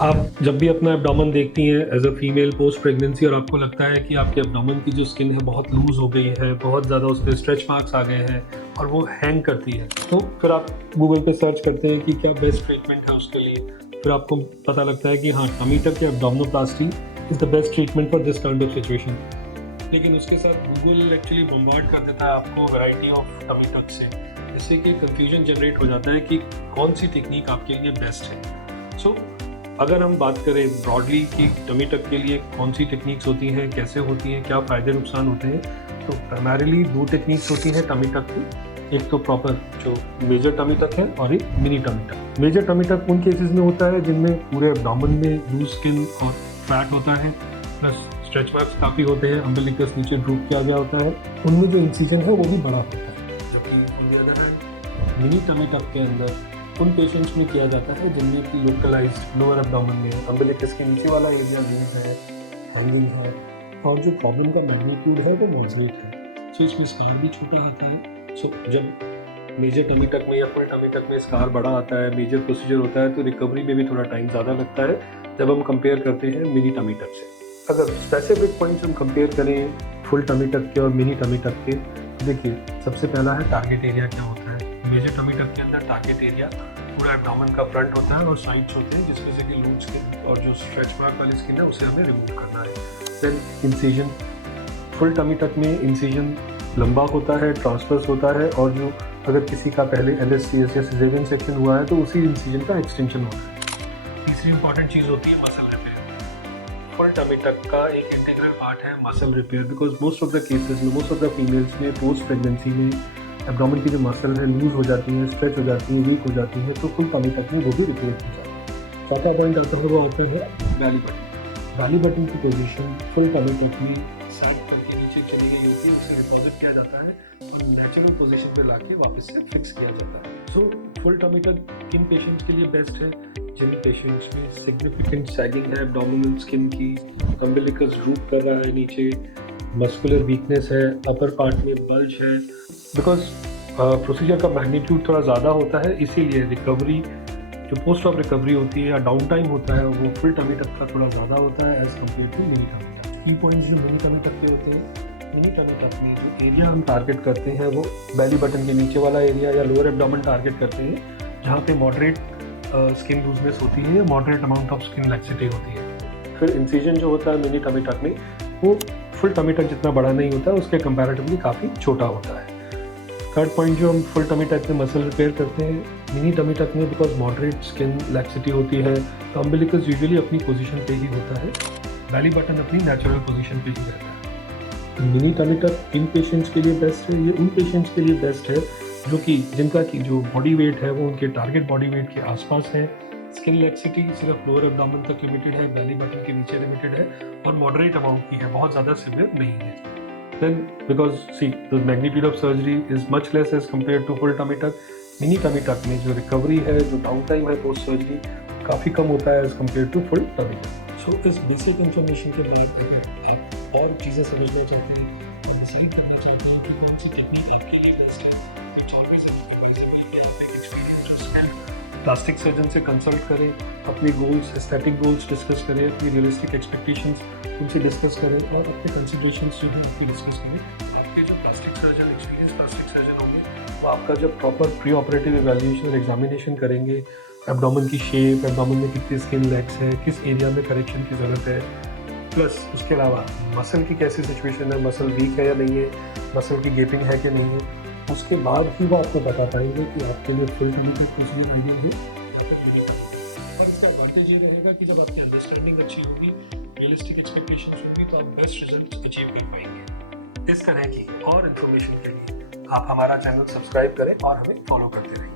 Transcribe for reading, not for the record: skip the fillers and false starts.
आप जब भी अपना एब्डोमेन देखती हैं as a female post pregnancy और आपको लगता है कि आपके एब्डोमेन की जो स्किन है बहुत लूज़ हो गई है, बहुत ज़्यादा उस पे स्ट्रेच मार्क्स आ गए हैं और वो हैंग करती है, तो फिर आप गूगल पे सर्च करते हैं कि क्या बेस्ट ट्रीटमेंट है उसके लिए। फिर आपको पता लगता है कि हाँ, टमी टक या abdominoplasty is the best treatment for this kind of situation. लेकिन उसके साथ गूगल एक्चुअली बम्बार्ड कर देता है आपको वैरायटी ऑफ टमी टक से, जिससे कि कन्फ्यूजन जनरेट हो जाता है कि कौन सी टेक्निक आपके लिए बेस्ट है। सो अगर हम बात करें ब्रॉडली कि टमी टक के लिए कौन सी टेक्निक्स होती हैं, कैसे होती हैं, क्या फ़ायदे नुकसान होते हैं, तो प्राइमरीली दो टेक्निक्स होती हैं टमी टक की। एक तो प्रॉपर जो मेजर टमी टक है और एक mini tummy tuck. Major tummy tuck उन केसेस में होता है जिनमें पूरे एब्डोमेन में लूज स्किन और फैट होता है, प्लस स्ट्रेच मार्क्स काफ़ी होते हैं, अम्बिलिकस नीचे ड्रूप किया गया होता है, उनमें जो इंसिजन है वो भी बड़ा होता है। जबकि on the other hand mini tummy tuck के अंदर उन पेशेंट्स में किया जाता है जिनमें कि लोकलाइज्ड लोअर एब्डोमेन में अम्बिलिकस के नीचे वाला एरिया लूज है, हैंगिंग है, और जो प्रॉब्लम का मैग्नीट्यूड है वो मॉडरेट है, सो इसमें स्कार भी छोटा आता है। सो जब मेजर टमी टक में या फुल टमी टक में स्कार बड़ा आता है, मेजर प्रोसीजर होता है, तो रिकवरी में भी थोड़ा टाइम ज़्यादा लगता है जब हम कंपेयर करते हैं मिनी टमी टक से। अगर स्पेसिफिक पॉइंट्स हम कंपेयर करें फुल टमी टक के और मिनी टमी टक के, तो देखिए सबसे पहला है टारगेट एरिया क्या होता है। मेजर टमी टक के अंदर टारगेट एरिया पूरा एब्डोमेन का फ्रंट होता है और साइड्स होते हैं, जिसमें से कि लूज स्किन और जो स्ट्रेच मार्क वाली स्किन है उसे हमें रिमूव करना है। देन इंसिजन, फुल टमी टक में इंसिजन लंबा होता है, ट्रांसवर्स होता है, और जो अगर किसी का पहले LSCS या सिजेरियन सेक्शन हुआ है तो उसी इंसिजन का एक्सटेंशन होता है। तीसरी इंपॉर्टेंट चीज़ होती है मसल रिपेयर। फुल टमी टक का एक इंटीग्रल पार्ट है muscle repair, because most of the cases में, मोस्ट ऑफ द फीमेल्स में पोस्ट प्रेगनेंसी में एब्डोमेन की जो मसल है लूज हो जाती है, स्ट्रेच हो जाती है, वीक हो जाती है, तो फुल टमी टक में वो भी रिपेयर हो जाता है। चौथा पॉइंट आता है वो होता है बैली बटन। बैली बटन की पोजीशन फुल टमी टक में सैग करके नीचे चली गई होती है, उसे डिपॉजिट किया जाता है और नेचुरल पोजीशन पे लाके वापस से फिक्स किया जाता है। सो फुल टमी टक किन पेशेंट्स के लिए बेस्ट है? जिन पेशेंट्स में सिग्निफिकेंट सैगिंग है एब्डोमिनल स्किन की, अम्बिलिकस ड्रूप कर रहा है नीचे, मस्कुलर वीकनेस है, अपर पार्ट में बल्ज है, बिकॉज प्रोसीजर का मैग्नीट्यूड थोड़ा ज़्यादा होता है, इसीलिए रिकवरी जो पोस्ट ऑफ रिकवरी होती है या डाउन टाइम होता है वो फुल टमी टक का थोड़ा ज़्यादा होता है as compared to mini tummy tuck. Key points जो मिनी टमी टक के होते हैं, मिनी टमी टक में जो एरिया हम टारगेट करते हैं वो बेली बटन के नीचे वाला एरिया या लोअर एब्डोमेन टारगेट करते हैं, जहाँ पे मॉडरेट स्किन लूजनेस होती है या moderate amount of skin laxity होती है। फिर इंसिजन जो होता है मिनी टमी टक में वो फुल टमी टक जितना बड़ा नहीं होता है, उसके कंपैरेटिवली काफ़ी छोटा होता है। थर्ड पॉइंट जो हम फुल टमी टक में मसल रिपेयर करते हैं, मिनी टमी टक में बिकॉज मॉडरेट स्किन लैक्सिटी होती है तो अम्बिलिकस यूजुअली अपनी पोजीशन पे ही होता है, बेली बटन अपनी नेचुरल पोजीशन पे ही रहता है। मिनी टमी टक इन पेशेंट्स के लिए बेस्ट है, ये उन पेशेंट्स के लिए बेस्ट है जो कि जिनका की जो बॉडी वेट है वो उनके टारगेट बॉडी वेट के आसपास है, स्किन लैक्सिटी सिर्फ लोअर एब्डोमेन तक लिमिटेड है, बेली बटन के नीचे लिमिटेड है और मॉडरेट अमाउंट की है, बहुत ज़्यादा सिवियर नहीं है। Then because see the magnitude of surgery is much less as compared to full tummy tuck, mini tummy tuck में जो रिकवरी है, जो डाउन टाइम है पोस्ट सर्जरी काफ़ी कम होता है as compared to full tummy tuck। So इस basic information के बाद अगर आप और चीज़ें समझना चाहते हैं और डिसाइड करना चाहते हैं कि कौन सी टेक्निक आपके लिए बेस्ट है, इट्स ऑलवेज एडवाइजेबल कि आप एक एक्सपीरियंस्ड प्लास्टिक सर्जन से कंसल्ट करें, अपने गोल्स, एस्थेटिक गोल्स डिस्कस करें, अपनी रियलिस्टिक एक्सपेक्टेशंस उनसे डिस्कस करें और अपने कंसिडरेशंस जो है आपकी डिस्कस करें। आपके जो plastic surgeon, experience plastic surgeon होंगे वो आपका जब प्रॉपर प्री ऑपरेटिव इवैल्यूएशन और एग्जामिनेशन करेंगे, एब्डोमेन की शेप, एब्डोमेन में कितनी स्किन लैक्स है, किस एरिया में करेक्शन की ज़रूरत है, प्लस उसके अलावा मसल की कैसी सिचुएशन है, मसल वीक है या नहीं है, मसल की गेपिंग है कि नहीं है, उसके बाद ही वो आपको बता पाएंगे कि आपके लिए full tummy tuck procedure ideal है या फिर नहीं। और इसका एडवांटेज ये रहेगा कि जब आपकी अंडरस्टैंडिंग अच्छी होगी, रियलिस्टिक एक्सपेक्टेशंस होंगी, तो आप बेस्ट रिजल्ट अचीव कर पाएंगे। इस तरह की और इन्फॉर्मेशन के लिए आप हमारा चैनल सब्सक्राइब करें और हमें फॉलो करते रहें।